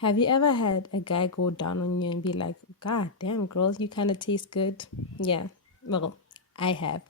Have you ever had a guy go down on you and be like, God damn, girl, you kind of taste good? Yeah, well, I have.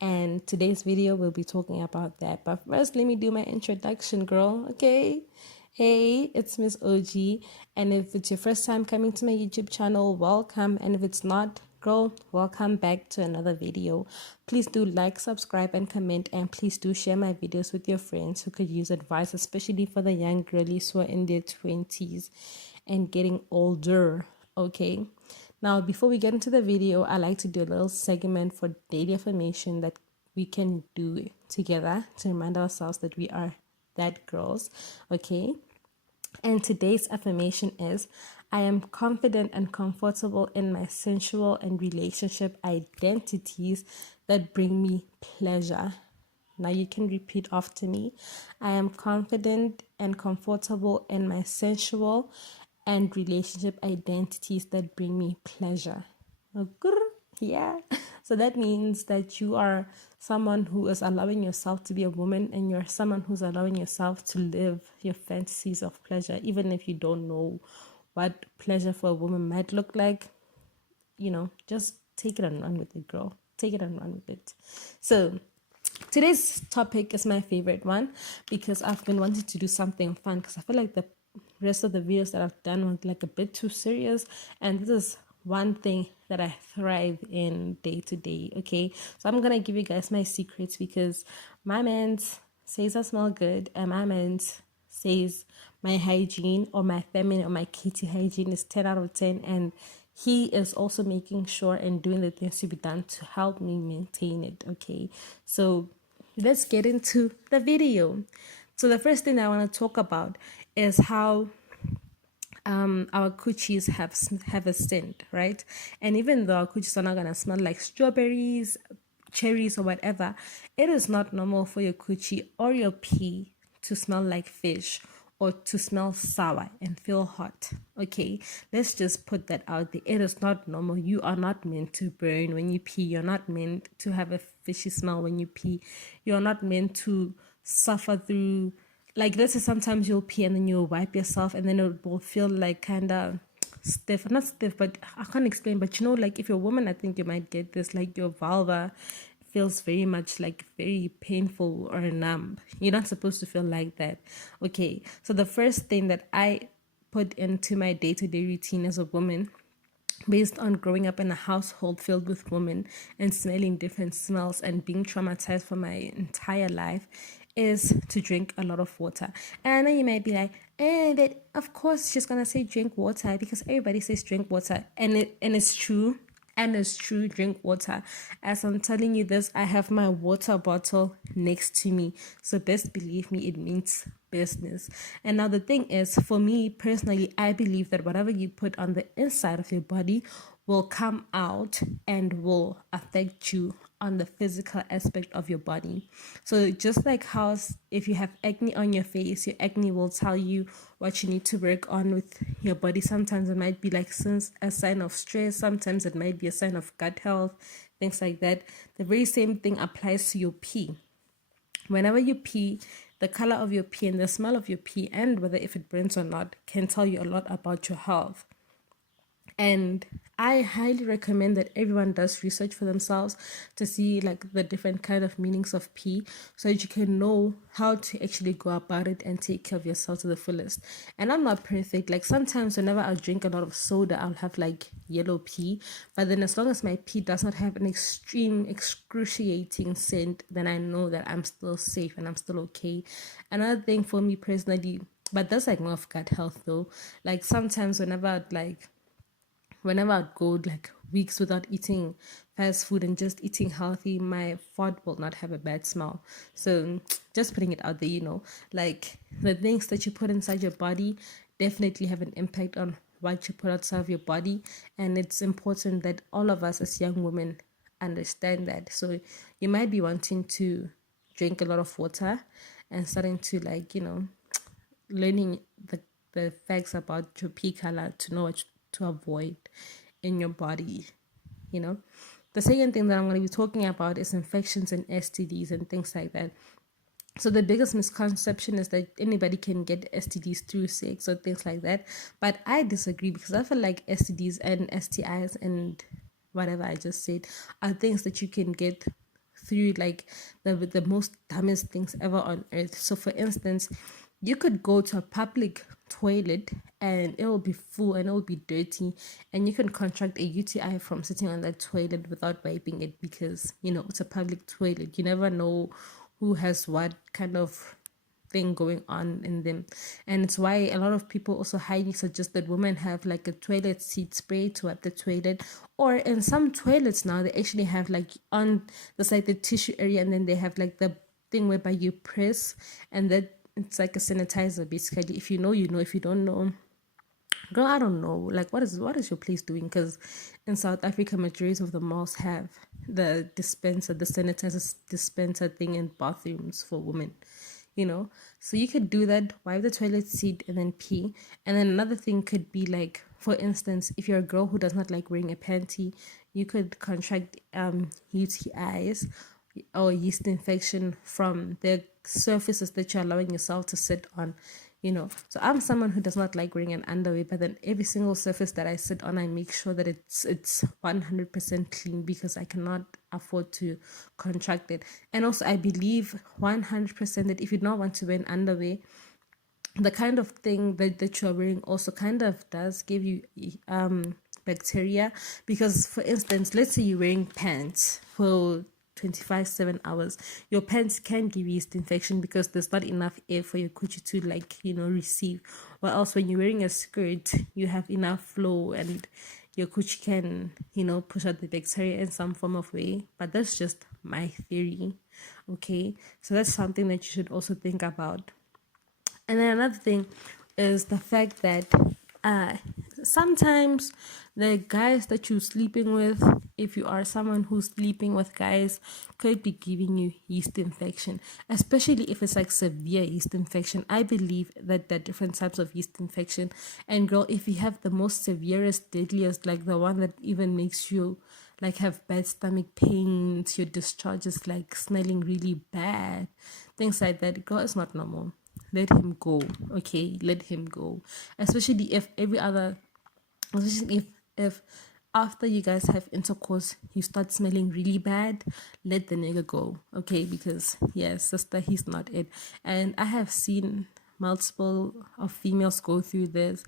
And today's video will be talking about that. But first, let me do my introduction, girl, okay? Hey, it's Miss OG. And if it's your first time coming to my YouTube channel, welcome. And if it's not, girl, welcome back to another video. Please do like, subscribe, and comment. And please do share my videos with your friends who could use advice, especially for the young girlies who are in their 20s and getting older. Okay. Now, before we get into the video, I like to do a little segment for daily affirmation that we can do together to remind ourselves that we are that girls. Okay. And today's affirmation is I am confident and comfortable in my sensual and relationship identities that bring me pleasure. Now you can repeat after me. I am confident and comfortable in my sensual and relationship identities that bring me pleasure. Yeah. So that means that you are someone who is allowing yourself to be a woman, and you're someone who's allowing yourself to live your fantasies of pleasure, even if you don't know what pleasure for a woman might look like. Just take it and run with it, girl. Take it and run with it. So today's topic is my favorite one because I've been wanting to do something fun, because I feel like the rest of the videos that I've done was like a bit too serious, and this is one thing that I thrive in day to day. Okay, so I'm gonna give you guys my secrets, because my man says I smell good, and my man says my hygiene or my feminine or my kitty hygiene is 10 out of 10, and he is also making sure and doing the things to be done to help me maintain it. Okay, so let's get into the video. So the first thing I want to talk about is how our coochies have a scent, right? And even though our coochies are not gonna smell like strawberries, cherries, or whatever, it is not normal for your coochie or your pee to smell like fish or to smell sour and feel hot. Okay, let's just put that out there. It is not normal. You are not meant to burn when you pee. You're not meant to have a fishy smell when you pee. You're not meant to suffer through, like, let's say sometimes you'll pee and then you'll wipe yourself and then it will feel like kind of stiff, not stiff, but I can't explain. But like if you're a woman, I think you might get this, like your vulva feels very much like very painful or numb. You're not supposed to feel like that. Okay, so the first thing that I put into my day-to-day routine as a woman, based on growing up in a household filled with women and smelling different smells and being traumatized for my entire life, is to drink a lot of water. And I know you might be like, but of course she's gonna say drink water because everybody says drink water, and it's true. And it's true, drink water. As I'm telling you this, I have my water bottle next to me. So best believe me, it means business. And now the thing is, for me personally, I believe that whatever you put on the inside of your body will come out and will affect you on the physical aspect of your body. So just like how if you have acne on your face, your acne will tell you what you need to work on with your body. Sometimes it might be like since a sign of stress, sometimes it might be a sign of gut health, things like that. The very same thing applies to your pee. Whenever you pee, the color of your pee and the smell of your pee, and whether if it burns or not, can tell you a lot about your health. And I highly recommend that everyone does research for themselves to see like the different kind of meanings of pee, so that you can know how to actually go about it and take care of yourself to the fullest. And I'm not perfect. Like sometimes whenever I drink a lot of soda, I'll have like yellow pee. But then as long as my pee does not have an extreme excruciating scent, then I know that I'm still safe and I'm still okay. Another thing for me personally, but that's like more of gut health though. Like sometimes whenever I'd go like weeks without eating fast food and just eating healthy, my fart will not have a bad smell. So just putting it out there, like the things that you put inside your body definitely have an impact on what you put outside of your body. And it's important that all of us as young women understand that. So you might be wanting to drink a lot of water and starting to like, learning the facts about your pee color to know what to avoid in your body. The second thing that I'm going to be talking about is infections and STDs and things like that. So the biggest misconception is that anybody can get STDs through sex or things like that. But I disagree, because I feel like STDs and STIs and whatever I just said are things that you can get through like the most dumbest things ever on earth. So for instance, you could go to a public toilet and it will be full and it will be dirty, and you can contract a UTI from sitting on that toilet without wiping it, because it's a public toilet. You never know who has what kind of thing going on in them. And it's why a lot of people also highly suggest that women have like a toilet seat spray to wipe the toilet, or in some toilets now they actually have like on the side the tissue area, and then they have like the thing whereby you press, and that it's like a sanitizer basically. If you know, you know. If you don't know, girl, I don't know. Like, what is your place doing? Because in South Africa, majority of the malls have the dispenser, the sanitizer dispenser thing in bathrooms for women. So you could do that, wipe the toilet seat, and then pee. And then another thing could be like, for instance, if you're a girl who does not like wearing a panty, you could contract UTIs or yeast infection from the surfaces that you're allowing yourself to sit on. So I'm someone who does not like wearing an underwear, but then every single surface that I sit on, I make sure that it's 100% clean, because I cannot afford to contract it. And also I believe 100% that if you don't want to wear an underwear, the kind of thing that you're wearing also kind of does give you bacteria. Because for instance, let's say you're wearing pants for 25/7 hours, your pants can give yeast infection because there's not enough air for your coochie to receive. Or else when you're wearing a skirt, you have enough flow, and your coochie can push out the bacteria in some form of way. But that's just my theory. Okay, so that's something that you should also think about. And then another thing is the fact that uh, sometimes the guys that you're sleeping with, if you are someone who's sleeping with guys, could be giving you yeast infection, especially if it's like severe yeast infection. I believe that there are different types of yeast infection. And girl, if you have the most severest, deadliest, like the one that even makes you like have bad stomach pains, your discharge is like smelling really bad, things like that, girl, it's not normal. Let him go. Okay, let him go. Especially if every other, especially if after you guys have intercourse you start smelling really bad, let the nigga go. Okay, because yes, sister, he's not it. And I have seen multiple of females go through this,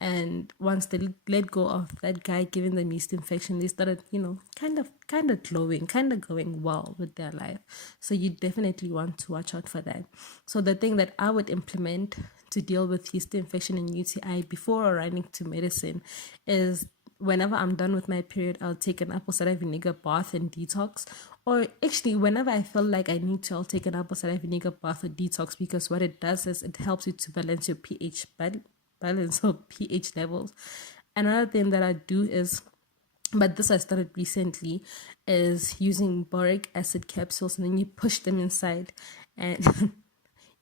and once they let go of that guy giving them yeast infection, they started kind of glowing, kind of going well with their life. So you definitely want to watch out for that. So the thing that I would implement to deal with yeast infection and UTI before running to medicine is, whenever I'm done with my period, I'll take an apple cider vinegar bath and detox. Or actually, whenever I feel like I need to, I'll take an apple cider vinegar bath or detox, because what it does is it helps you to balance your balance of pH levels. Another thing that I do is, but this I started recently, is using boric acid capsules, and then you push them inside, and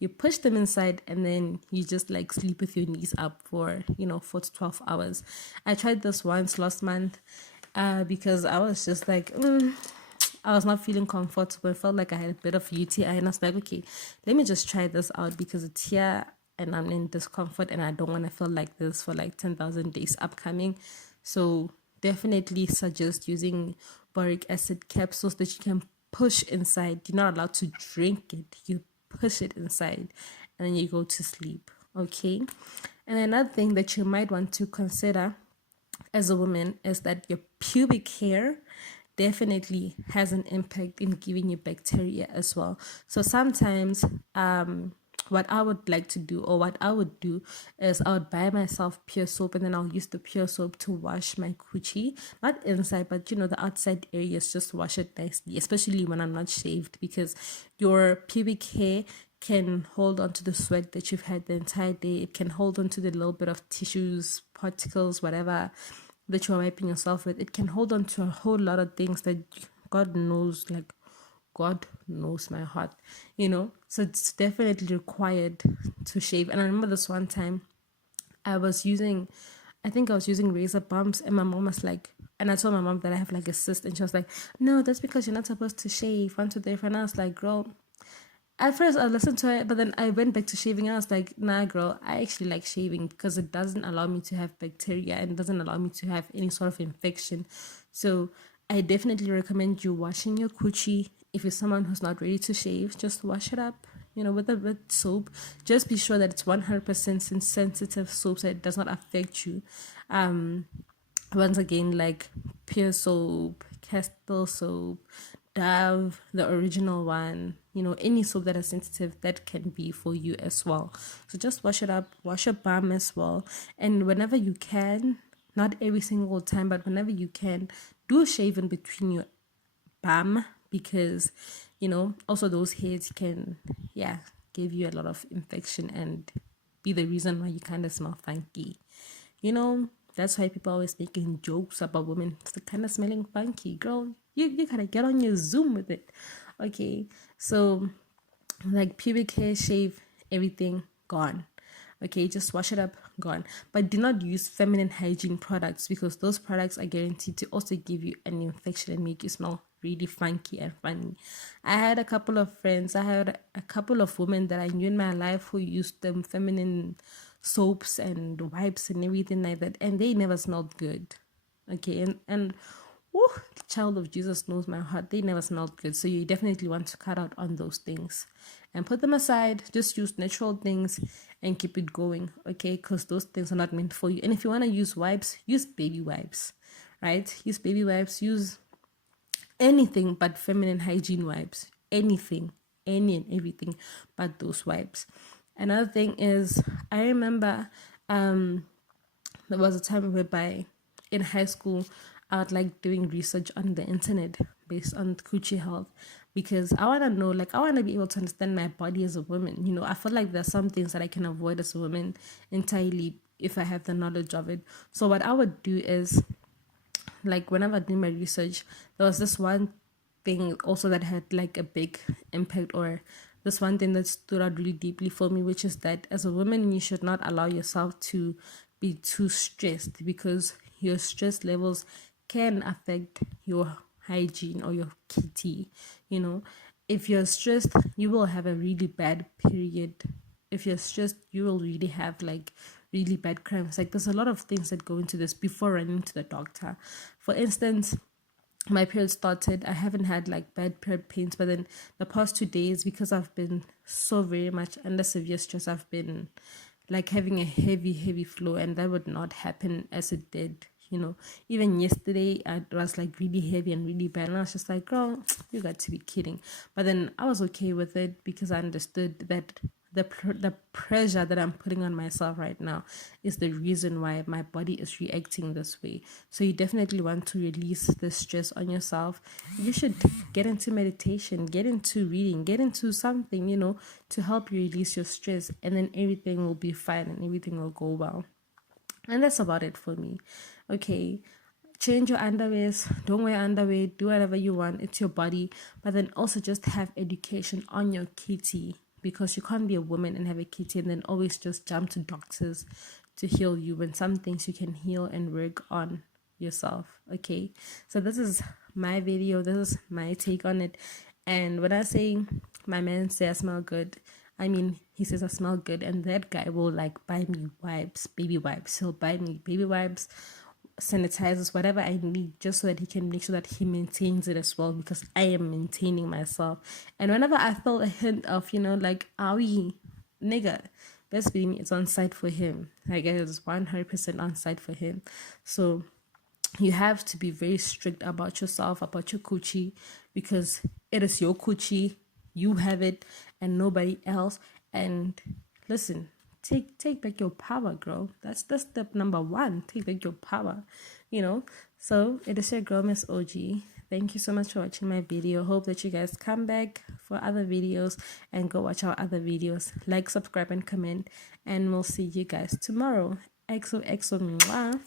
you push them inside, and then you just like sleep with your knees up for 4 to 12 hours. I tried this once last month because I was just like I was not feeling comfortable. I felt like I had a bit of UTI, and I was like, okay, let me just try this out, because it's here and I'm in discomfort, and I don't want to feel like this for like 10,000 days upcoming. So definitely suggest using boric acid capsules that you can push inside. You're not allowed to drink it. You push it inside, and then you go to sleep. Okay. And another thing that you might want to consider as a woman is that your pubic hair definitely has an impact in giving you bacteria as well. So sometimes what I would like to do, or what I would do, is I would buy myself pure soap, and then I'll use the pure soap to wash my coochie, not inside, but the outside areas, just wash it nicely, especially when I'm not shaved, because your pubic hair can hold on to the sweat that you've had the entire day. It can hold on to the little bit of tissues, particles, whatever that you're wiping yourself with. It can hold on to a whole lot of things that God knows, like God knows my heart. So it's definitely required to shave. And I remember this one time I think I was using razor bumps, and my mom was like, and I told my mom that I have like a cyst, and she was like, no, that's because you're not supposed to shave 1, 2, 3, 4. And I was like, girl, at first I listened to it, but then I went back to shaving and I was like, nah, girl, I actually like shaving because it doesn't allow me to have bacteria and doesn't allow me to have any sort of infection. So I definitely recommend you washing your coochie. If you're someone who's not ready to shave, just wash it up, with soap. Just be sure that it's 100% sensitive soap so it does not affect you. Once again, like pure soap, Castle soap, Dove, the original one, any soap that is sensitive, that can be for you as well. So just wash it up, wash your bum as well. And whenever you can, not every single time, but whenever you can, do a shave in between your bum because, also those hairs can, give you a lot of infection and be the reason why you kind of smell funky. That's why people always making jokes about women kind of smelling funky. Girl, you gotta get on your Zoom with it. Okay, so like pubic hair, shave, everything gone. Okay, just wash it up, gone. But do not use feminine hygiene products because those products are guaranteed to also give you an infection and make you smell really funky and funny. I had a couple of friends, I had a couple of women that I knew in my life who used them feminine soaps and wipes and everything like that, and they never smelled good. Okay, and the child of Jesus knows my heart. They never smelled good. So you definitely want to cut out on those things and put them aside. Just use natural things and keep it going, okay? Because those things are not meant for you. And if you want to use wipes, use baby wipes, right? Use baby wipes. Use anything but feminine hygiene wipes. Anything, any and everything but those wipes. Another thing is, I remember there was a time whereby in high school I would like doing research on the internet based on coochie health because I want to know, I want to be able to understand my body as a woman. I feel like there's some things that I can avoid as a woman entirely if I have the knowledge of it. So what I would do is, whenever I do my research, there was this one thing also that had a big impact, or this one thing that stood out really deeply for me, which is that as a woman you should not allow yourself to be too stressed because your stress levels can affect your hygiene or your kitty. If you're stressed, you will have a really bad period. If you're stressed, you will really have really bad cramps. There's a lot of things that go into this before running to the doctor. For instance, my period started, I haven't had bad period pains, but then the past 2 days, because I've been so very much under severe stress, I've been having a heavy flow, and that would not happen as it did. Even yesterday it was really heavy and really bad, and I was just like, girl, you got to be kidding. But then I was okay with it because I understood that the pressure that I'm putting on myself right now is the reason why my body is reacting this way. So you definitely want to release the stress on yourself. You should get into meditation, get into reading, get into something, to help you release your stress, and then everything will be fine and everything will go well. And that's about it for me. Okay, change your underwears, don't wear underwear, do whatever you want, it's your body. But then also just have education on your kitty, because you can't be a woman and have a kitty and then always just jump to doctors to heal you when some things you can heal and work on yourself. Okay, so this is my video, this is my take on it. And when I say my man say I smell good, I mean, he says I smell good, and that guy will buy me wipes, baby wipes. He'll buy me baby wipes, sanitizers, whatever I need, just so that he can make sure that he maintains it as well, because I am maintaining myself. And whenever I felt a hint of, owie, nigga, best believe me, it's on site for him. It's 100% on site for him. So you have to be very strict about yourself, about your coochie, because it is your coochie, you have it and nobody else. And listen, take back your power, girl. That's step number 1. Take back your power, So it is your girl, Miss OG. Thank you so much for watching my video. Hope that you guys come back for other videos and go watch our other videos. Like, subscribe, and comment, and we'll see you guys tomorrow. XOXO, mwah.